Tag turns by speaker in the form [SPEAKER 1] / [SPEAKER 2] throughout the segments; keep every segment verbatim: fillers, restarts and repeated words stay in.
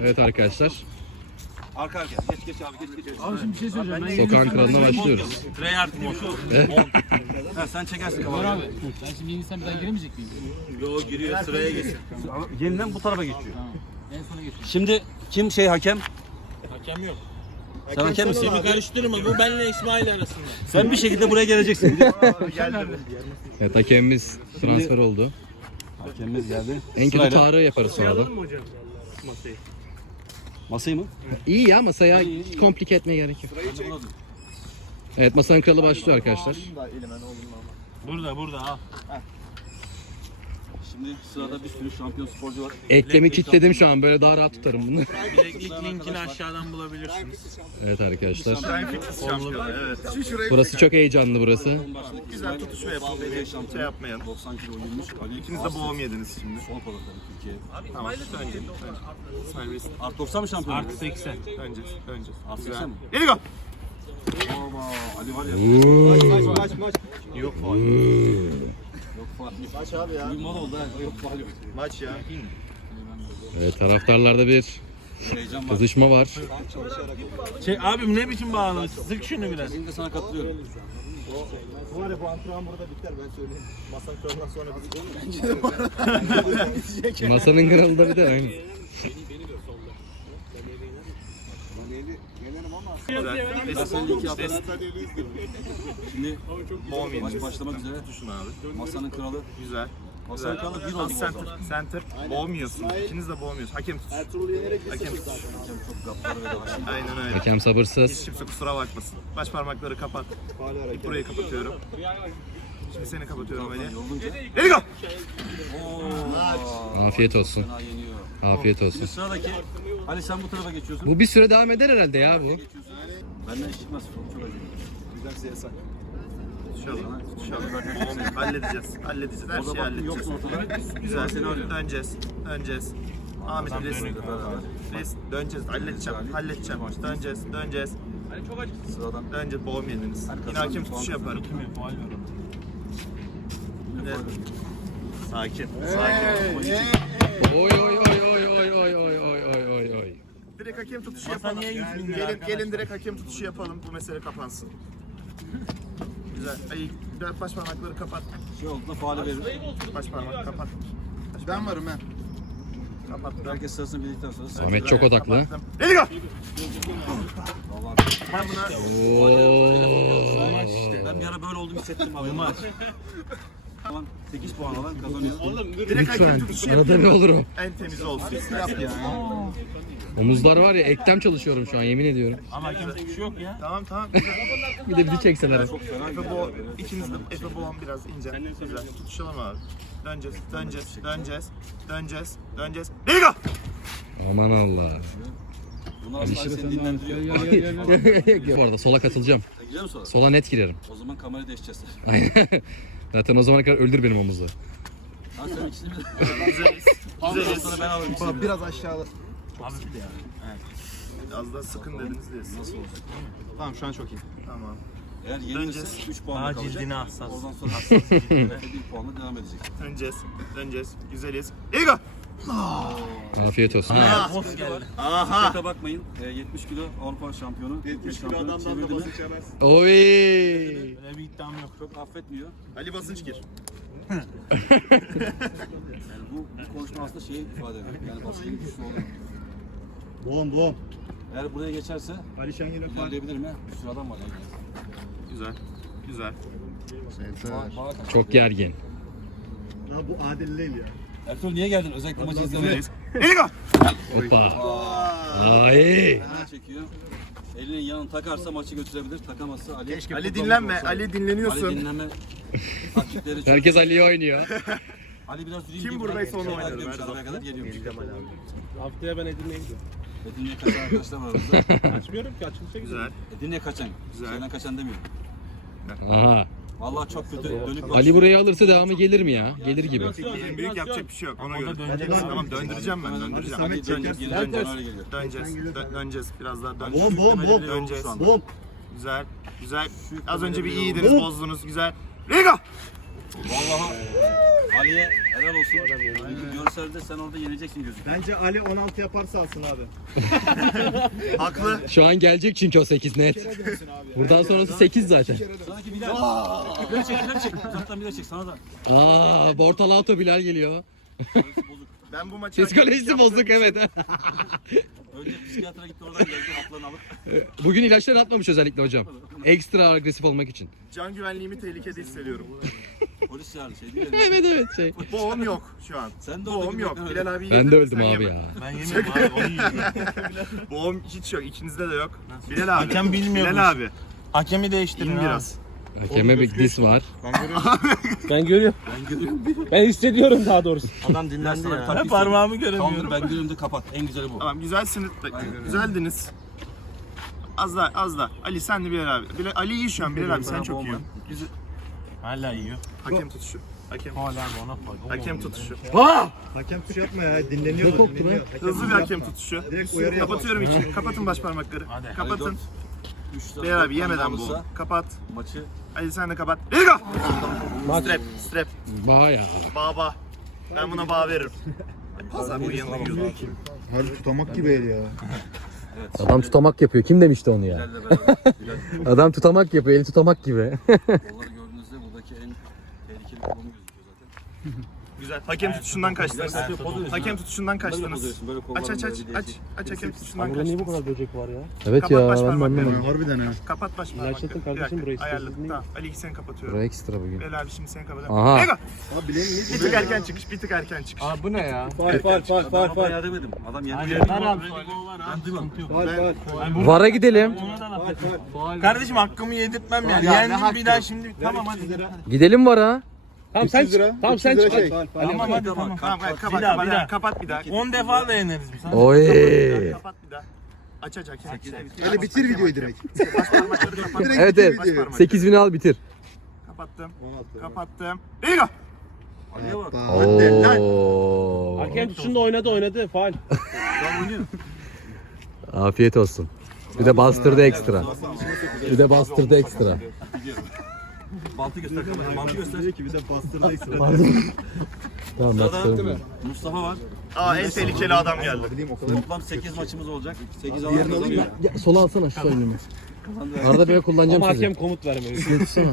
[SPEAKER 1] Evet arkadaşlar.
[SPEAKER 2] Arka arka. Geç geç abi geç geç.
[SPEAKER 3] Abi şimdi bir şey söyleyeceğim. Ben
[SPEAKER 1] Sokağın kralına başlıyoruz.
[SPEAKER 2] Treyarch mod. Ha sen çekersin
[SPEAKER 3] Var
[SPEAKER 2] kamerayı.
[SPEAKER 3] abi. Ben şimdi Hindistan bir daha giremeyecek miyim?
[SPEAKER 2] Yo giriyor sıraya geçsin. Yeniden bu tarafa geçiyor.
[SPEAKER 3] Tamam. En sona geçiyorum.
[SPEAKER 2] Şimdi kim şey hakem?
[SPEAKER 4] Hakem yok.
[SPEAKER 2] Sen hakem misin?
[SPEAKER 4] Seni karıştırma. Bu benle İsmail arasında.
[SPEAKER 2] Sen bir şekilde buraya geleceksin.
[SPEAKER 1] Evet hakemimiz transfer oldu.
[SPEAKER 2] Hakemimiz geldi.
[SPEAKER 1] En kötü Tarık'ı yaparız sonra da.
[SPEAKER 4] hocam masayı?
[SPEAKER 2] Masayı mı?
[SPEAKER 1] İyi ya masaya hiç komplike etmeye gerek yok. Evet masanın kralı başlıyor arkadaşlar.
[SPEAKER 4] Burada burada al.
[SPEAKER 2] Şimdi sırada bir sürü şampiyon sporcu var.
[SPEAKER 1] Eklemi kilitledim şu an böyle daha rahat tutarım bunu.
[SPEAKER 4] Bileklik linkini aşağıdan bulabilirsiniz.
[SPEAKER 1] Evet arkadaşlar.
[SPEAKER 5] Evet.
[SPEAKER 1] Burası çok heyecanlı burası.
[SPEAKER 5] Güzel tutuşma yapın. Beni şey yapmayın.
[SPEAKER 2] doksan kilo oyunmuş. Ali
[SPEAKER 5] İkiniz de boğum yediniz şimdi.
[SPEAKER 2] Son kodakları Türkiye.
[SPEAKER 5] Tamam. Önce. İsmail Bey.
[SPEAKER 2] Artı doksan mı şampiyon?
[SPEAKER 4] Artı seksen.
[SPEAKER 5] Önce. Önce.
[SPEAKER 2] Artı seksen mi?
[SPEAKER 5] Geri go.
[SPEAKER 2] Baba Ali var ya. Maç maç maç.
[SPEAKER 4] Yok faul.
[SPEAKER 2] Yok faal. Maç abi ya. Bir mal oldu ha. Yok faal yok.
[SPEAKER 5] Maç ya.
[SPEAKER 1] Evet taraftarlarda bir
[SPEAKER 2] Heyecan var.
[SPEAKER 1] kızışma var.
[SPEAKER 4] Şey abim ne biçim bağlı? Sık şunu biraz.
[SPEAKER 2] Şimdi de sana katılıyorum.
[SPEAKER 5] Bu var ya bu antrenman burada biter ben söyleyeyim. Masanın kralından sonra biz
[SPEAKER 1] Masanın kralı da bir de aynı.
[SPEAKER 2] Sen iki haftada şimdi
[SPEAKER 5] boğum
[SPEAKER 2] maç
[SPEAKER 5] yediniz.
[SPEAKER 2] başlamak üzere.
[SPEAKER 5] Düşün abi.
[SPEAKER 2] Masanın kralı.
[SPEAKER 5] Güzel.
[SPEAKER 2] Masanın kralı bir oldu bu
[SPEAKER 5] Center,
[SPEAKER 2] arada.
[SPEAKER 5] center. Boğmuyorsun. İkiniz de boğmuyorsun. Hakem tutuş. Hakem tutuş.
[SPEAKER 2] Hakem çok gaddar ve vahşi.
[SPEAKER 5] Aynen öyle.
[SPEAKER 1] Hakem
[SPEAKER 5] Hiç
[SPEAKER 1] sabırsız.
[SPEAKER 5] kimse kusura bakmasın. Baş parmakları kapat. İlk burayı kapatıyorum. Şimdi seni kapatıyorum Ali.
[SPEAKER 2] Yorulunca.
[SPEAKER 5] Geri go.
[SPEAKER 1] Afiyet olsun.
[SPEAKER 2] Fena yeniyor.
[SPEAKER 1] Afiyet
[SPEAKER 2] Şimdi
[SPEAKER 1] olsun.
[SPEAKER 2] sıradaki Ali sen bu tarafa geçiyorsun.
[SPEAKER 1] Bu bir süre devam eder herhalde ya bu.
[SPEAKER 2] Benden iş çıkmaz. Çok acı.
[SPEAKER 5] Güzelse yasak. İnşallah. İnşallah. Halledeceğiz. Halledeceğiz. Her şeyi
[SPEAKER 2] Orada baktın
[SPEAKER 5] halledeceğiz.
[SPEAKER 2] yoksun ortada.
[SPEAKER 5] Güzel.
[SPEAKER 2] Seni arıyorum.
[SPEAKER 5] Döneceğiz. Döneceğiz. Ahmet please. Please. Döneceğiz. Halledeceğim. Halledeceğim. Döneceğiz. Döneceğiz.
[SPEAKER 2] Sıradan.
[SPEAKER 5] Döneceğiz. Boğum yediniz. Yine hakem tutuşu yaparım. Evet. Sakin. Sakin.
[SPEAKER 1] Oy oy oy oy oy oy oy oy oy oy oy.
[SPEAKER 5] Direkt hakem tutuşu yapalım.
[SPEAKER 4] niye yüz bin lira
[SPEAKER 5] Gelin,
[SPEAKER 4] arkadaşlar?
[SPEAKER 5] gelin direkt hakem tutuşu yapalım. Bu mesele kapansın. Güzel. Ay, biraz baş parmakları kapat.
[SPEAKER 2] Şey olduğunda faale verir.
[SPEAKER 5] Baş parmak kapat. Baş
[SPEAKER 6] Ben varım ben.
[SPEAKER 5] Kapattım.
[SPEAKER 2] Herkes sırasını bildikten sonra.
[SPEAKER 1] Ahmet çok odaklı.
[SPEAKER 5] Kapattım. Ready go.
[SPEAKER 2] Vallahi
[SPEAKER 5] Ben buna
[SPEAKER 1] Oo.
[SPEAKER 2] ben bir ara böyle olduğumu hissettim abi. Maç. Tamam sekiz puan alan kazanıyor.
[SPEAKER 5] direkt hakem
[SPEAKER 1] Lütfen.
[SPEAKER 5] tutuşu
[SPEAKER 1] Arada
[SPEAKER 5] yapayım.
[SPEAKER 1] bir olur o.
[SPEAKER 5] En temiz olsun.
[SPEAKER 1] Omuzlar var ya eklem çalışıyorum şu an yemin ediyorum.
[SPEAKER 4] Ama hakem tutuşu yok ya.
[SPEAKER 5] Tamam tamam.
[SPEAKER 1] Bir de bizi çekseler.
[SPEAKER 5] Efe boğum. İkiniz de Efe boğum biraz ince. Güzel. Tutuşalım abi. Döneceğiz. Döneceğiz. Döneceğiz. Döneceğiz. Döneceğiz. Ready go.
[SPEAKER 1] Aman Allah.
[SPEAKER 2] Bunlar aslında seni dinlendiriyor.
[SPEAKER 1] Bu arada sola katılacağım.
[SPEAKER 2] Sen girer misin sonra?
[SPEAKER 1] Sola net girerim.
[SPEAKER 2] O zaman kamerayı değişeceğiz.
[SPEAKER 1] Aynen. Zaten o zamana kadar öldür benim omuzları.
[SPEAKER 2] Ha sen ikisini bir
[SPEAKER 5] Güzeliz.
[SPEAKER 2] Ondan
[SPEAKER 5] Güzeliz.
[SPEAKER 2] sonra ben alırım ikisini.
[SPEAKER 6] Biraz aşağıda.
[SPEAKER 5] Az daha sıkın dediniz diye.
[SPEAKER 2] Nasıl olacak?
[SPEAKER 6] Tamam şu an çok iyi.
[SPEAKER 5] Tamam.
[SPEAKER 2] Eğer yenilirse üç puanla
[SPEAKER 4] Daha
[SPEAKER 2] kalacak.
[SPEAKER 4] cildine hassas.
[SPEAKER 2] Oradan sonra hassas bir puanla devam edecek.
[SPEAKER 5] Döneceğiz. Döneceğiz. Güzeliz. Ready go.
[SPEAKER 1] Afiyet olsun.
[SPEAKER 4] Ya boss geldi.
[SPEAKER 5] Aha.
[SPEAKER 2] Şaka bakmayın. E, yetmiş kilo Avrupa şampiyonu. yetmiş kilo adamdan da basınç yemez.
[SPEAKER 1] Oy.
[SPEAKER 4] Öyle bir iddiam yok.
[SPEAKER 2] Çok affetmiyor.
[SPEAKER 5] Ali basınç gir.
[SPEAKER 2] Yani bu, bu konuşma aslında şeyi ifade ediyor. Yani basının güçlü olduğunu.
[SPEAKER 6] Boğum boğum.
[SPEAKER 2] Eğer buraya geçerse
[SPEAKER 6] Ali Şengül'ün fark.
[SPEAKER 2] ilerleyebilir mi? Bir sürü adam var yani.
[SPEAKER 5] Güzel. Güzel.
[SPEAKER 2] Ba- bağa kaç.
[SPEAKER 1] Çok gergin.
[SPEAKER 6] Ya bu adil değil ya.
[SPEAKER 2] Ertuğrul niye geldin? Özellikle maçı izlemeye.
[SPEAKER 5] Güzeliz. Ready go.
[SPEAKER 1] Hoppa. Ay.
[SPEAKER 2] Fena çekiyor. Elinin yanını takarsa maçı götürebilir. Takamazsa Ali.
[SPEAKER 5] Ali dinlenme. Ali dinleniyorsun.
[SPEAKER 2] Ali dinlenme taktikleri çok.
[SPEAKER 1] Herkes Ali'ye oynuyor.
[SPEAKER 2] Ali biraz yürüyeyim.
[SPEAKER 5] Kim
[SPEAKER 2] diye
[SPEAKER 5] buradaysa
[SPEAKER 2] bırak-
[SPEAKER 5] onu
[SPEAKER 2] şey
[SPEAKER 5] oynarım
[SPEAKER 2] gidiyormuş,
[SPEAKER 5] her
[SPEAKER 2] arabaya kadar geliyormuş.
[SPEAKER 4] Haftaya ben Edirne'ye gidiyorum.
[SPEAKER 2] Edirne'ye kaçan arkadaşlar var aramızda.
[SPEAKER 4] Açmıyorum ki açılışa gidiyorum.
[SPEAKER 5] Güzel.
[SPEAKER 2] Edirne'ye kaçan.
[SPEAKER 5] Güzel.
[SPEAKER 2] Şeyden kaçan demiyor.
[SPEAKER 1] Aha.
[SPEAKER 2] Vallahi çok kötü dönüp
[SPEAKER 1] Ali burayı alırsa devamı gelir mi ya? Gelir gibi.
[SPEAKER 5] En büyük yapacak bir şey yok. Ona göre.
[SPEAKER 4] döneceğiz.
[SPEAKER 5] Tamam döndüreceğim ben. Döndüreceğim.
[SPEAKER 2] Hadi döneceğiz.
[SPEAKER 5] Döneceğiz.
[SPEAKER 2] Döneceğiz. Öyle geliyor.
[SPEAKER 5] Döneceğiz. Dö- Döneceğiz. Biraz daha döneceğiz.
[SPEAKER 6] Boğum boğum boğum.
[SPEAKER 5] Döneceğiz.
[SPEAKER 6] Boğum.
[SPEAKER 5] Güzel. Güzel. Az önce bir iyiydiniz. Bozdunuz. Güzel. Ready go.
[SPEAKER 2] Vallahi Ali'ye helal olsun. Çünkü görselde sen orada yeneceksin gözüküyor.
[SPEAKER 6] Bence Ali on altı yaparsa alsın abi.
[SPEAKER 5] Haklı.
[SPEAKER 1] Şu an gelecek çünkü o sekiz net. Buradan sonrası sekiz zaten.
[SPEAKER 2] Sanki Bilal. Bilal çek, Bilal çek. Uzaktan Bilal çek sana da.
[SPEAKER 1] Aa, Bortalato Bilal geliyor.
[SPEAKER 2] Psikolojisi bozuk.
[SPEAKER 5] Ben bu maçı
[SPEAKER 1] Psikolojisi bozuk evet.
[SPEAKER 2] Önce psikiyatra gitti oradan geldi haplarını alıp.
[SPEAKER 1] Bugün ilaçları atmamış özellikle hocam. Ekstra agresif olmak için.
[SPEAKER 5] Can güvenliğimi tehlikede hissediyorum.
[SPEAKER 2] Polis çağırdı şey değil mi?
[SPEAKER 1] Evet evet şey.
[SPEAKER 5] Boğum yok şu an.
[SPEAKER 2] Sen de
[SPEAKER 5] Boğum
[SPEAKER 2] oradaki
[SPEAKER 5] yok.
[SPEAKER 2] bekle,
[SPEAKER 5] Bilal abi
[SPEAKER 1] Ben
[SPEAKER 5] yedi,
[SPEAKER 1] de öldüm
[SPEAKER 5] sen
[SPEAKER 1] abi
[SPEAKER 5] yeme.
[SPEAKER 1] ya.
[SPEAKER 4] Ben yemiyorum abi onu yiyorum.
[SPEAKER 5] Boğum hiç yok. İkinizde de yok. Bilal abi.
[SPEAKER 4] Hakem bilmiyormuş.
[SPEAKER 5] Bilal abi.
[SPEAKER 4] Hakemi değiştirin
[SPEAKER 5] İn
[SPEAKER 4] ha.
[SPEAKER 5] biraz.
[SPEAKER 1] Hakeme bir dis var.
[SPEAKER 7] Ben görüyorum. Ben hissediyorum daha doğrusu.
[SPEAKER 2] Adam dinler sana bir taktik.
[SPEAKER 4] Parmağımı
[SPEAKER 2] Kaldır
[SPEAKER 4] göremiyorum.
[SPEAKER 2] ben görüyorum kapat. En güzeli bu.
[SPEAKER 5] Tamam güzelsiniz. Güzeldiniz. Az da az da. Ali sen de Bilal abi. Bilal, Ali iyi şu an. Bilal abi sen çok iyi. Güzel.
[SPEAKER 4] Hala yiyor.
[SPEAKER 5] Hakem tutuşu. Hakem.
[SPEAKER 4] Hala abi ona bak.
[SPEAKER 5] Hakem tutuşu.
[SPEAKER 6] Hakem tuşu yapma ya. Dinleniyor.
[SPEAKER 1] Ne koptu
[SPEAKER 6] dinleniyor.
[SPEAKER 1] lan?
[SPEAKER 6] Hakem
[SPEAKER 5] Hızlı bir
[SPEAKER 6] tuşu
[SPEAKER 5] hakem
[SPEAKER 6] yapma.
[SPEAKER 5] tutuşu.
[SPEAKER 6] Direkt uyarı yapar.
[SPEAKER 5] Kapatıyorum iki. Kapatın baş parmakları.
[SPEAKER 4] Hadi.
[SPEAKER 5] Kapatın.
[SPEAKER 2] Üç
[SPEAKER 5] Bilal abi
[SPEAKER 2] tane
[SPEAKER 5] yemeden bu.
[SPEAKER 2] alırsa
[SPEAKER 5] Kapat.
[SPEAKER 2] Maçı
[SPEAKER 5] Ali sen de kapat. Liga! Strap. Strap.
[SPEAKER 1] Baya.
[SPEAKER 5] Bağ. Ben buna bağ veririm. Pazar bu yanına yiyordu.
[SPEAKER 6] Harbi tutamak gibi el ya.
[SPEAKER 1] Adam tutamak yapıyor. Kim demişti onu ya?
[SPEAKER 2] Bilal'le beraber. Bilal
[SPEAKER 1] Adam tutamak yapıyor. Eli tutamak gibi.
[SPEAKER 2] kolları gördüğünüzde buradaki en tehlikeli kolonu gözüküyor zaten.
[SPEAKER 5] Güzel. Hakem tutuşundan kaçtınız. Hakem tutuşundan
[SPEAKER 2] Böyle
[SPEAKER 5] kaçtınız.
[SPEAKER 2] bozuyorsun, böyle kollarla
[SPEAKER 5] Aç aç aç
[SPEAKER 2] böyle bir
[SPEAKER 5] aç.
[SPEAKER 2] değişik.
[SPEAKER 5] Aç hakem tutuşundan
[SPEAKER 7] Burada niye bu
[SPEAKER 5] kaçtınız.
[SPEAKER 7] kadar böcek var ya?
[SPEAKER 1] Evet
[SPEAKER 5] Kapat
[SPEAKER 1] ya
[SPEAKER 5] baş
[SPEAKER 1] ben de
[SPEAKER 5] parmaklarını.
[SPEAKER 1] anlamadım.
[SPEAKER 6] Harbiden ha.
[SPEAKER 5] Kapat baş
[SPEAKER 7] İlaç
[SPEAKER 5] parmakları.
[SPEAKER 7] atın
[SPEAKER 5] Bir
[SPEAKER 7] kardeşim,
[SPEAKER 5] dakika,
[SPEAKER 7] burayı
[SPEAKER 5] ayarladım.
[SPEAKER 7] isterseniz
[SPEAKER 5] Tamam. Ali seni kapatıyorum.
[SPEAKER 1] Buraya ekstra bugün.
[SPEAKER 5] Bilal abi şimdi seni kapatıyorum.
[SPEAKER 1] Aha.
[SPEAKER 5] Ego!
[SPEAKER 6] Abi bileğin
[SPEAKER 5] Bir tık erken çıkış. Bir tık erken çıkış.
[SPEAKER 7] Aa bu ne ya?
[SPEAKER 6] Far far far far
[SPEAKER 2] Ama
[SPEAKER 6] far.
[SPEAKER 2] bayağı demedim. Adam yendi.
[SPEAKER 4] Ver abi.
[SPEAKER 2] Ben duymadım.
[SPEAKER 6] Far far.
[SPEAKER 1] Vara gidelim.
[SPEAKER 4] Kardeşim hakkımı yedirtmem yani.
[SPEAKER 6] Ya, ne
[SPEAKER 4] Yendim
[SPEAKER 6] hakkı?
[SPEAKER 4] bir daha şimdi. Tamam hadi.
[SPEAKER 1] Gidelim Vara.
[SPEAKER 7] Tamam sen çık. Tamam sen çık.
[SPEAKER 6] Şey.
[SPEAKER 4] Tamam hadi tamam.
[SPEAKER 5] Tamam hadi kapat
[SPEAKER 4] Bir daha,
[SPEAKER 5] kapat.
[SPEAKER 4] bir daha.
[SPEAKER 5] Kapat bir daha.
[SPEAKER 4] on defa da yeneriz biz. ha.
[SPEAKER 1] Oy.
[SPEAKER 5] Kapat bir daha. Aç aç hakem.
[SPEAKER 6] Ali bitir videoyu direkt.
[SPEAKER 5] Baş parmakları kapat.
[SPEAKER 6] Direkt
[SPEAKER 1] Evet
[SPEAKER 6] bitir
[SPEAKER 1] evet.
[SPEAKER 5] Baş
[SPEAKER 6] videoyu.
[SPEAKER 5] parmak.
[SPEAKER 1] sekiz bini al bitir.
[SPEAKER 5] Kapattım.
[SPEAKER 6] on altı.
[SPEAKER 5] Kapattım. Ego!
[SPEAKER 2] Ali'ye bak.
[SPEAKER 6] Hadi lan.
[SPEAKER 1] Oo.
[SPEAKER 7] Hakem tuşunda oynadı oynadı. Faal.
[SPEAKER 1] Afiyet olsun. Bir de bastırdı ekstra. Bir de bastırdı ekstra.
[SPEAKER 2] Bantı göster kamerayı. Bantı göster.
[SPEAKER 6] Diyor ki bir de bastırdı ekstra.
[SPEAKER 1] Tamam bastırdı.
[SPEAKER 2] Mustafa var.
[SPEAKER 5] Aa en tehlikeli adam geldi.
[SPEAKER 6] Bileyim o kadar.
[SPEAKER 2] Toplam sekiz maçımız olacak. sekiz alan
[SPEAKER 6] Diğerini alayım
[SPEAKER 2] kazanıyor.
[SPEAKER 1] Ya, sola alsana şu önümü. Arada böyle kullanacağım
[SPEAKER 7] Ama
[SPEAKER 1] sizi.
[SPEAKER 7] hakem komut vermiyor.
[SPEAKER 1] Tutsana.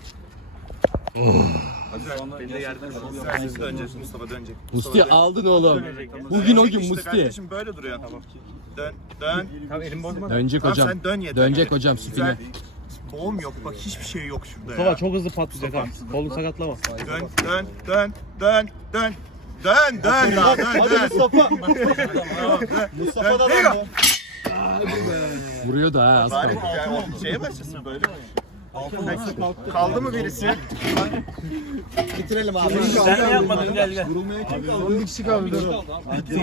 [SPEAKER 2] Hadi şu anda gerçekten şov yapıyor.
[SPEAKER 5] Döneceğiz, döneceğiz Mustafa dönecek.
[SPEAKER 1] Musti aldın oğlum. Bugün o gün
[SPEAKER 5] İşte
[SPEAKER 1] Musti.
[SPEAKER 5] kardeşim böyle duruyor. Dön, dön.
[SPEAKER 1] Dönecek
[SPEAKER 5] Tamam
[SPEAKER 1] hocam.
[SPEAKER 5] sen dön yeter.
[SPEAKER 1] Dönecek hocam
[SPEAKER 5] Güzel.
[SPEAKER 1] sütüne.
[SPEAKER 5] Boğum yok bak hiçbir şey yok şurada
[SPEAKER 7] Mustafa
[SPEAKER 5] ya.
[SPEAKER 7] çok hızlı patlayacak ha. Kolunu sakatlama.
[SPEAKER 5] Dön, dön, dön, dön, dön. Dön, dön ya, dön, dön.
[SPEAKER 6] Mustafa. Mustafa da döndü.
[SPEAKER 1] Vuruyor da ha az
[SPEAKER 5] Bari
[SPEAKER 1] kaldı.
[SPEAKER 5] yani o şeye başlasın böyle mi? Kaldı mı birisi?
[SPEAKER 6] Bitirelim abi.
[SPEAKER 4] Sen yapmadın gel gel.
[SPEAKER 6] Vurulmaya kim kaldı? on kişi kaldı.
[SPEAKER 5] Geldi. on kişi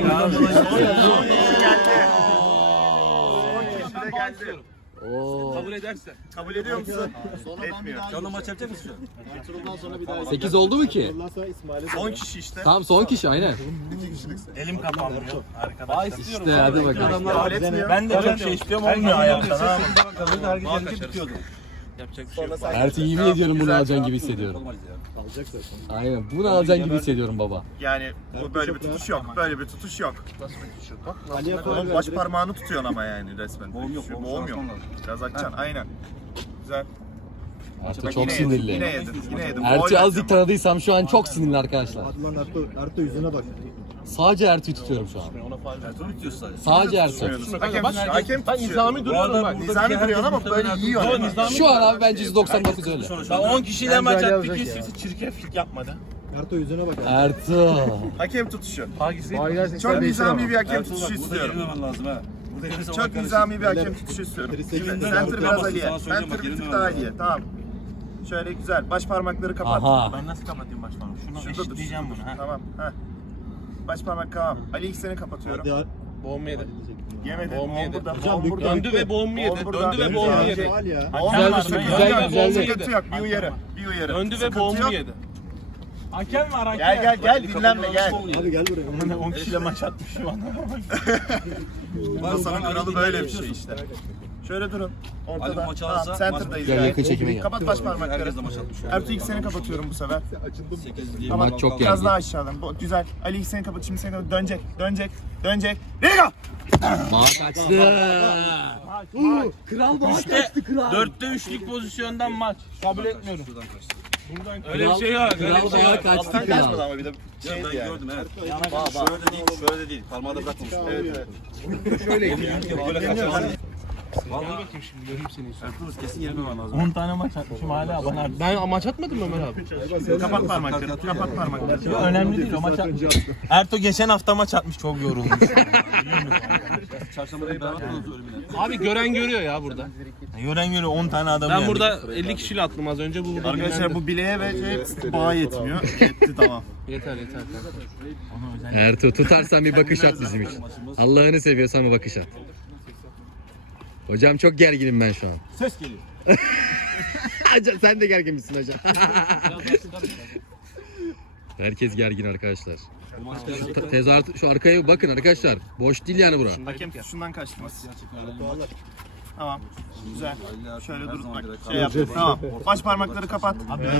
[SPEAKER 5] de geldi.
[SPEAKER 1] Oo.
[SPEAKER 7] Kabul edersen.
[SPEAKER 5] Kabul ediyor musun? Etmiyor.
[SPEAKER 2] Şu anda maç yapacak mısın?
[SPEAKER 1] sekiz oldu mu ki?
[SPEAKER 6] Ondan sonra İsmail'e
[SPEAKER 5] on kişi işte.
[SPEAKER 1] Tamam son kişi aynen.
[SPEAKER 4] Elim kapandı. Arkadaşlar.
[SPEAKER 1] İşte hadi bakalım.
[SPEAKER 5] Kabul etmiyor.
[SPEAKER 4] Ben de çok şey istiyorum olmuyor ayakta. Tamam.
[SPEAKER 2] Hareket bitiyordu.
[SPEAKER 1] Ertuğ yemin ediyorum bunu alacaksın gibi hissediyorum.
[SPEAKER 2] Olmaz ya.
[SPEAKER 6] alacak zaten.
[SPEAKER 1] Aynen bunu alacaksın gibi hissediyorum baba.
[SPEAKER 5] Yani bu böyle bir tutuş yok. Böyle bir tutuş yok.
[SPEAKER 6] Ali'ye falan
[SPEAKER 5] Oğlum
[SPEAKER 6] ver.
[SPEAKER 5] baş parmağını tutuyorsun ama yani resmen.
[SPEAKER 2] Boğum yok,
[SPEAKER 5] Şu
[SPEAKER 2] boğum
[SPEAKER 5] boğum yok.
[SPEAKER 2] şansman lazım.
[SPEAKER 5] Biraz açacaksın aynen. Güzel.
[SPEAKER 1] Ertuğ
[SPEAKER 5] Bak
[SPEAKER 1] çok
[SPEAKER 5] yine Yedim, yine
[SPEAKER 1] sinirli.
[SPEAKER 5] yedim. Yine yedim.
[SPEAKER 1] Ertuğ'u
[SPEAKER 5] Gol
[SPEAKER 1] azıcık
[SPEAKER 5] yapacağım.
[SPEAKER 1] tanıdıysam şu an çok sinirli arkadaşlar.
[SPEAKER 6] Hadi lan Ertuğ, Ertuğ yüzüne bak.
[SPEAKER 1] Sadece Ertuğ'u tutuyorum şu an.
[SPEAKER 2] Ertuğrul bitiyorsun sadece.
[SPEAKER 1] Sadece Ertuğ.
[SPEAKER 5] Hakem, hakem
[SPEAKER 7] Ben
[SPEAKER 5] tutuyor.
[SPEAKER 7] nizami duruyorum bak.
[SPEAKER 5] Nizami duruyorsun ama böyle yiyor. yani.
[SPEAKER 1] Şu an abi bence yüz doksan dokuz öyle.
[SPEAKER 4] Ben on kişiyle maç attık hiç kimse çirkeflik yapmadı.
[SPEAKER 6] Ertuğ yüzüne bak.
[SPEAKER 1] Ertuğ.
[SPEAKER 5] Hakem tutuşu.
[SPEAKER 4] Hangisi?
[SPEAKER 5] Çok nizami bir hakem
[SPEAKER 2] Ertuğrul bak
[SPEAKER 5] tutuşu
[SPEAKER 2] burada
[SPEAKER 5] istiyorum.
[SPEAKER 2] yenilmemen lazım ha. Burada yenilirse
[SPEAKER 5] Çok nizami bir hakem tutuşu istiyorum. Center biraz Ali'ye. Center bir tık daha Ali'ye. Tamam. Şöyle güzel. Baş parmakları kapat.
[SPEAKER 1] Aha.
[SPEAKER 4] Ben nasıl kapatayım baş parmağı? Şunu
[SPEAKER 5] Şurada dur.
[SPEAKER 4] eşitleyeceğim bunu ha.
[SPEAKER 5] Tamam. Heh. Baş parmak tamam. Ali ilk seni kapatıyorum.
[SPEAKER 6] Hadi
[SPEAKER 7] Boğum yedi.
[SPEAKER 5] Yemedi.
[SPEAKER 7] Boğum
[SPEAKER 5] Boğum
[SPEAKER 7] yedi.
[SPEAKER 5] burada.
[SPEAKER 6] Hocam,
[SPEAKER 5] Boğum burada.
[SPEAKER 7] Döndü ve boğum yedi.
[SPEAKER 5] Boğum burada.
[SPEAKER 7] Döndü ve boğum
[SPEAKER 5] Güzel.
[SPEAKER 7] yedi.
[SPEAKER 6] Faal ya.
[SPEAKER 5] Boğum
[SPEAKER 7] Güzel
[SPEAKER 5] var,
[SPEAKER 7] düşün,
[SPEAKER 5] güzel,
[SPEAKER 7] güzel,
[SPEAKER 5] güzel.
[SPEAKER 7] güzel.
[SPEAKER 5] Sıkıntı yok. Bir uyarı. Bir uyarı.
[SPEAKER 7] Döndü ve
[SPEAKER 5] Sıkıntı
[SPEAKER 7] boğum
[SPEAKER 5] yok.
[SPEAKER 7] yedi.
[SPEAKER 4] Hakem var hakem.
[SPEAKER 5] Gel gel gel dinlenme gel.
[SPEAKER 6] Abi gel buraya.
[SPEAKER 4] on kişiyle maç atmışım anlamadım.
[SPEAKER 5] Masanın kralı böyle bir şey işte. Şöyle durun.
[SPEAKER 2] Ali
[SPEAKER 5] Ortada.
[SPEAKER 2] maç
[SPEAKER 5] Tamam,
[SPEAKER 2] alırsa
[SPEAKER 5] center'dayız.
[SPEAKER 1] Gel,
[SPEAKER 5] yani.
[SPEAKER 1] yakın çekime gel.
[SPEAKER 5] Kapat baş parmakları.
[SPEAKER 2] Herkes de maç atmış.
[SPEAKER 5] Ertuğ ilk seni kapatıyorum bu sefer.
[SPEAKER 2] sekiz diye.
[SPEAKER 5] Tamam,
[SPEAKER 1] Maç çok
[SPEAKER 5] biraz
[SPEAKER 1] gergin.
[SPEAKER 5] daha aşağıdan. Bu, güzel. Ali ilk seni kapat, şimdi seni kapat. Dönecek, dönecek, dönecek. Rigo!
[SPEAKER 1] Bağ kaçtı.
[SPEAKER 4] Dörtte üçlük pozisyondan maç. Kabul etmiyorum.
[SPEAKER 2] Şuradan kaçtı.
[SPEAKER 4] Öyle bir şey yok. Öyle bir
[SPEAKER 1] Kral
[SPEAKER 4] şey
[SPEAKER 1] bağa
[SPEAKER 4] yok.
[SPEAKER 1] kaçtı
[SPEAKER 5] Kaçmadı
[SPEAKER 1] kral.
[SPEAKER 5] ama bir de
[SPEAKER 2] Ya
[SPEAKER 5] şeydi
[SPEAKER 2] ben
[SPEAKER 5] yani.
[SPEAKER 2] gördüm evet. Şöyle değil, şöyle değil. Parmağı da bırakmamış.
[SPEAKER 5] Evet, evet.
[SPEAKER 2] Böyle kaçamaz.
[SPEAKER 4] Vallahi bakayım şimdi göreyim seni.
[SPEAKER 2] Ertuğrul kesin yenmemen lazım.
[SPEAKER 4] on tane maç atmışım hala bana. Ben maç atmadım mı Ömer abi?
[SPEAKER 5] Kapat parmakları, kapat parmakları.
[SPEAKER 4] Önemli değil o maç atmış. Ertuğ geçen hafta maç atmış çok yorulmuş.
[SPEAKER 2] Çarşamba günü beraber oluruz ölümüne.
[SPEAKER 4] Abi gören görüyor ya burada. Gören görüyor on tane adam. Ben burada elli kişiyle attım az önce bu burada.
[SPEAKER 5] Arkadaşlar bu bileğe ve şey bağa yetmiyor. Yetti tamam.
[SPEAKER 4] Yeter yeter.
[SPEAKER 1] Ertuğ tutarsan bir bakış at bizim için. Allah'ını seviyorsan bir bakış at. Hocam çok gerginim ben şu an.
[SPEAKER 4] Ses geliyor.
[SPEAKER 1] Hocam sen de gergin misin hocam? Herkes gergin arkadaşlar. Te- Tezahürat şu arkaya bakın arkadaşlar. Boş değil yani bura.
[SPEAKER 5] Hakem şundan kaçtınız. Tamam. Güzel. Şöyle dur. Bak,
[SPEAKER 2] direkt
[SPEAKER 5] şey yap. Tamam. Baş parmakları kapat.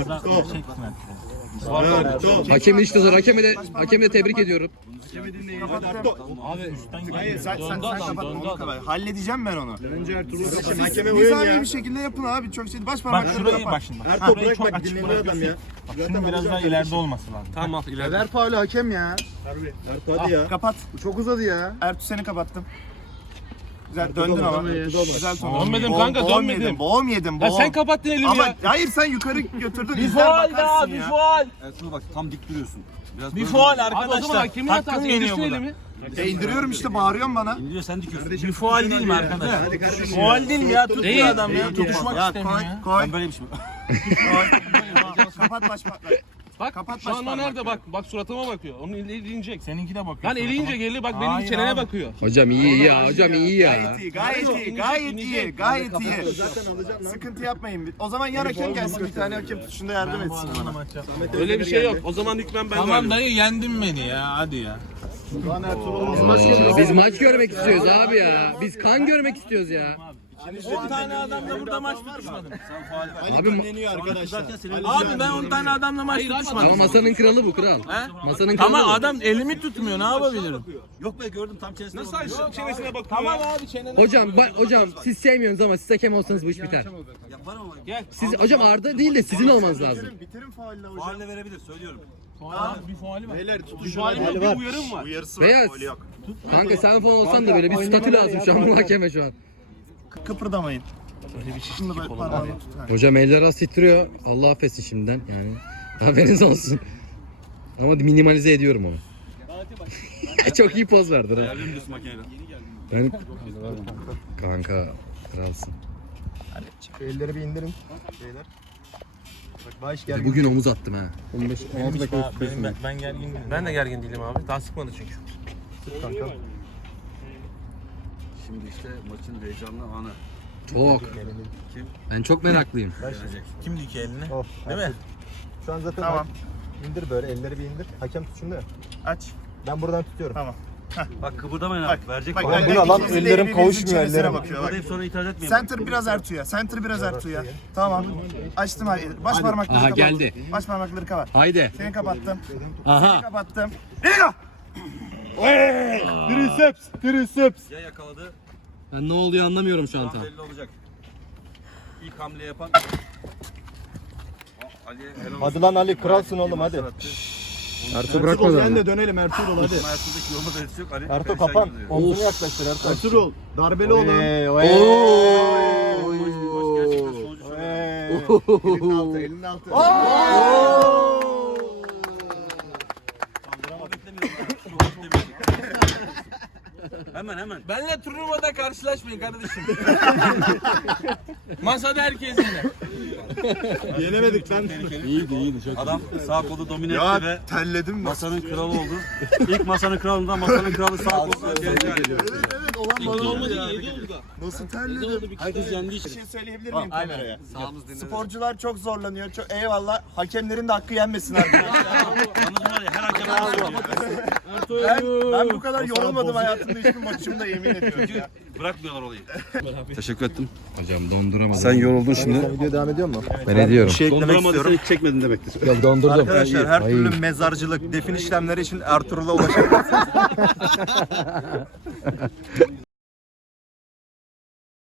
[SPEAKER 1] Hakemin işte zor. Hakemi de hakemi de tebrik ediyorum.
[SPEAKER 5] Kapattım. Hayır sen sen, sen kapat onu kapat. Halledeceğim ben onu.
[SPEAKER 6] Önce Ertuğrul hakeme
[SPEAKER 5] Siz
[SPEAKER 6] oyun
[SPEAKER 5] nizami
[SPEAKER 6] ya.
[SPEAKER 5] bir şekilde yapın abi. Çok şey. Baş
[SPEAKER 4] Bak
[SPEAKER 5] parmakları
[SPEAKER 4] şurayı
[SPEAKER 5] kapat.
[SPEAKER 4] bak şimdi.
[SPEAKER 6] Ertuğrul bırak bak dinleniyor adam ya.
[SPEAKER 4] Şunun biraz daha ileride olması lazım. Tamam ileride.
[SPEAKER 6] Ver faulü hakem ya. Ertuğrul hadi ya.
[SPEAKER 5] Kapat.
[SPEAKER 6] Bu çok uzadı ya.
[SPEAKER 5] Ertuğ seni kapattım. Güzel döndün ama. Güzel ton.
[SPEAKER 4] Dönmedim
[SPEAKER 5] Boğum-
[SPEAKER 4] kanka,
[SPEAKER 5] boğum
[SPEAKER 4] dönmedim.
[SPEAKER 5] yedim, Boğum yedim.
[SPEAKER 4] Ya
[SPEAKER 5] Boğum.
[SPEAKER 4] sen kapattın elimi
[SPEAKER 5] Ama
[SPEAKER 4] ya.
[SPEAKER 5] hayır sen yukarı götürdün.
[SPEAKER 4] Bir
[SPEAKER 5] izler
[SPEAKER 4] faal daha
[SPEAKER 5] bakarsın
[SPEAKER 4] bir
[SPEAKER 5] ya.
[SPEAKER 4] faal.
[SPEAKER 2] Ertuğrul bak tam dik duruyorsun. Biraz
[SPEAKER 4] Bir
[SPEAKER 2] böyle
[SPEAKER 4] faal
[SPEAKER 2] dur.
[SPEAKER 4] arkadaşlar.
[SPEAKER 3] Abi o zaman hakemin hatası
[SPEAKER 4] Hakkım yeniyor
[SPEAKER 3] indirsin
[SPEAKER 4] burada.
[SPEAKER 3] elimi.
[SPEAKER 5] E indiriyorum işte bağırıyorsun bana.
[SPEAKER 2] İndiriyor sen dikiyorsun.
[SPEAKER 4] Bir faal değil mi arkadaş? Faal değil mi ya? Tutuyor adam ya. Tutuşmak
[SPEAKER 5] Ya
[SPEAKER 4] istemiyor
[SPEAKER 5] koy
[SPEAKER 4] ya.
[SPEAKER 5] koy.
[SPEAKER 2] Ben böyleymişim.
[SPEAKER 5] koy. Kapat baş parmakları.
[SPEAKER 3] Bak
[SPEAKER 5] Kapat
[SPEAKER 3] şu anda
[SPEAKER 5] başparmakları.
[SPEAKER 3] nerede bak. Bak suratıma bakıyor. Onun eli eli inecek.
[SPEAKER 4] Seninki de bakıyor.
[SPEAKER 3] Lan eli ince geliyor bak benim
[SPEAKER 4] Hayır
[SPEAKER 3] çenene
[SPEAKER 4] abi.
[SPEAKER 3] bakıyor.
[SPEAKER 1] Hocam iyi iyi ya. Hocam iyi ya.
[SPEAKER 5] Gayet iyi, gayet iyi, gayet iyi, gayet iyi. Sıkıntı yapmayın. O zaman yan hakem gelsin, bir tane hakem tutuşunda yardım etsin bana.
[SPEAKER 3] Öyle bir şey yok. O zaman hükmen ben
[SPEAKER 4] Tamam dayı yendin beni ya hadi ya.
[SPEAKER 1] Aa, biz maç görmek istiyoruz abi ya. Biz kan görmek istiyoruz ya.
[SPEAKER 4] on tane adamla burada maç tutuşmadım.
[SPEAKER 1] Abi ma-
[SPEAKER 6] Dinleniyor arkadaşlar.
[SPEAKER 4] Abi ben on tane adamla maç
[SPEAKER 1] ama
[SPEAKER 4] tutuşmadım.
[SPEAKER 1] masanın kralı bu kral. Masanın kralı
[SPEAKER 4] Ama
[SPEAKER 1] bu.
[SPEAKER 4] adam elimi tutmuyor ne yapabilirim?
[SPEAKER 2] Yok be gördüm tam çenesine
[SPEAKER 3] Nasıl
[SPEAKER 2] bakıyor.
[SPEAKER 3] aşağı çenesine bakıyor
[SPEAKER 4] Tamam
[SPEAKER 3] ya?
[SPEAKER 4] abi çeneni.
[SPEAKER 1] Hocam ba- hocam siz sevmiyorsunuz ama siz hakem olsanız bu iş biter.
[SPEAKER 2] Yapar ama.
[SPEAKER 1] Siz hocam Arda değil de sizin olmanız lazım.
[SPEAKER 5] Bitirin faulle hocam.
[SPEAKER 2] Faalle verebilir söylüyorum.
[SPEAKER 4] Bir faali var.
[SPEAKER 6] Beyler tutuşun.
[SPEAKER 3] Halim yok, bir uyarım var.
[SPEAKER 5] Uyarısı
[SPEAKER 1] Beyaz.
[SPEAKER 5] var, faul yok.
[SPEAKER 1] Kanka sen falan olsan da böyle bir statü lazım şu an bu hakeme şu an.
[SPEAKER 5] Kıpırdamayın. Şimdi böyle parmağını tut. ha.
[SPEAKER 1] Hocam eller az titriyor. Allah affetsin şimdiden yani. Haberiniz olsun. Ama minimalize ediyorum onu. Çok iyi poz verdin ha.
[SPEAKER 2] Ayarlıyorum diyorsun makineyle.
[SPEAKER 1] Ben... Kanka kralsın.
[SPEAKER 6] Şu elleri bir indirin. Beyler. Bak baş gergin.
[SPEAKER 1] Bugün omuz attım ha.
[SPEAKER 6] on beş on altı dakika
[SPEAKER 4] Benim, ben, ben gergin değilim.
[SPEAKER 3] Ben de gergin değilim abi. Daha sıkmadı çünkü.
[SPEAKER 6] kanka.
[SPEAKER 2] Şimdi işte maçın heyecanlı anı.
[SPEAKER 1] Çok.
[SPEAKER 2] Kim?
[SPEAKER 1] Ben çok meraklıyım.
[SPEAKER 2] Gelecek.
[SPEAKER 4] Kim dikiyor elini?
[SPEAKER 6] Of.
[SPEAKER 4] Değil mi?
[SPEAKER 6] Şu an zaten
[SPEAKER 5] Tamam.
[SPEAKER 6] indir böyle elleri bir indir. Hakem tutuşunda ya.
[SPEAKER 5] Aç.
[SPEAKER 6] Ben buradan tutuyorum.
[SPEAKER 5] Tamam.
[SPEAKER 2] Bak kıpırdamayın
[SPEAKER 5] Bak,
[SPEAKER 2] artık. Verecek
[SPEAKER 5] bak,
[SPEAKER 2] bak,
[SPEAKER 5] bak,
[SPEAKER 6] bu ne lan?
[SPEAKER 5] ikiniz de
[SPEAKER 6] Ellerim
[SPEAKER 5] birbirinizin
[SPEAKER 6] kavuşmuyor,
[SPEAKER 5] çenesine
[SPEAKER 6] ellerim.
[SPEAKER 5] bakıyor, bak.
[SPEAKER 2] Hep sonra itiraz etmeyin.
[SPEAKER 5] Center biraz Ertuğ'a. Center biraz Ertuğ'a. Tamam. Açtım abi. Baş parmakları
[SPEAKER 1] Aha,
[SPEAKER 5] kapat.
[SPEAKER 1] geldi.
[SPEAKER 5] Baş parmakları kapat.
[SPEAKER 1] Haydi.
[SPEAKER 5] Seni kapattım.
[SPEAKER 1] Aha.
[SPEAKER 5] Kapattım. Rigo!
[SPEAKER 6] Triceps, triceps.
[SPEAKER 2] Ya yakaladı.
[SPEAKER 1] Ben ne oluyor anlamıyorum şu an
[SPEAKER 2] Tam
[SPEAKER 1] tam.
[SPEAKER 2] belli olacak. İlk hamle yapan. Ali'ye helal olsun.
[SPEAKER 6] Hadi lan Ali kralsın oğlum hadi.
[SPEAKER 1] Ertuğ bırakma
[SPEAKER 6] Ertuğrul
[SPEAKER 1] zaten.
[SPEAKER 6] sen de dönelim Ertuğrul hadi.
[SPEAKER 2] Hayatındaki yolda belirtisi yok Ali.
[SPEAKER 6] Ertuğ
[SPEAKER 2] Sen
[SPEAKER 6] kapan.
[SPEAKER 2] gidiyor.
[SPEAKER 6] Omzunu yaklaştır Ertuğ. Ertuğrul darbeli olan.
[SPEAKER 2] Boş, boş, gerçekten sonucu şöyle.
[SPEAKER 6] Elinin altı, elinin altı.
[SPEAKER 2] Ama beklemiyorum ha. Şu boş demiyorum. Hemen hemen.
[SPEAKER 4] Benle turnuvada karşılaşmayın kardeşim. Masada herkes yine.
[SPEAKER 6] Yenemedik lan.
[SPEAKER 2] Adam sağ kolu domine
[SPEAKER 5] Ya
[SPEAKER 2] etti ve
[SPEAKER 5] terledim mi?
[SPEAKER 2] masanın kralı oldu. İlk masanın kralından masanın kralı sağ kolu.
[SPEAKER 5] Evet evet olan bana olmadı.
[SPEAKER 6] Nasıl terledim?
[SPEAKER 2] Herkes yendi
[SPEAKER 5] Bir
[SPEAKER 2] işte.
[SPEAKER 5] şey söyleyebilir miyim kameraya? Sporcular çok zorlanıyor. Çok eyvallah. Hakemlerin de hakkı yenmesin arkadaşlar.
[SPEAKER 2] Yalnız var ya her hakem ağzı
[SPEAKER 5] ben, ben bu kadar yorulmadım hayatımda hiçbir maçımda yemin ediyorum ya.
[SPEAKER 2] Bırakmıyorlar olayı.
[SPEAKER 1] Teşekkür ettim. Hocam donduramadım.
[SPEAKER 6] Sen yoruldun şimdi. Video devam ediyor mu?
[SPEAKER 1] Ben ediyorum.
[SPEAKER 5] şey eklemek
[SPEAKER 2] Donduramadıysan hiç çekmedin demektir.
[SPEAKER 1] Yok dondurdum.
[SPEAKER 5] Arkadaşlar her
[SPEAKER 1] Ay.
[SPEAKER 5] türlü mezarcılık, defin işlemleri için Ertuğrul'a ulaşabilirsiniz.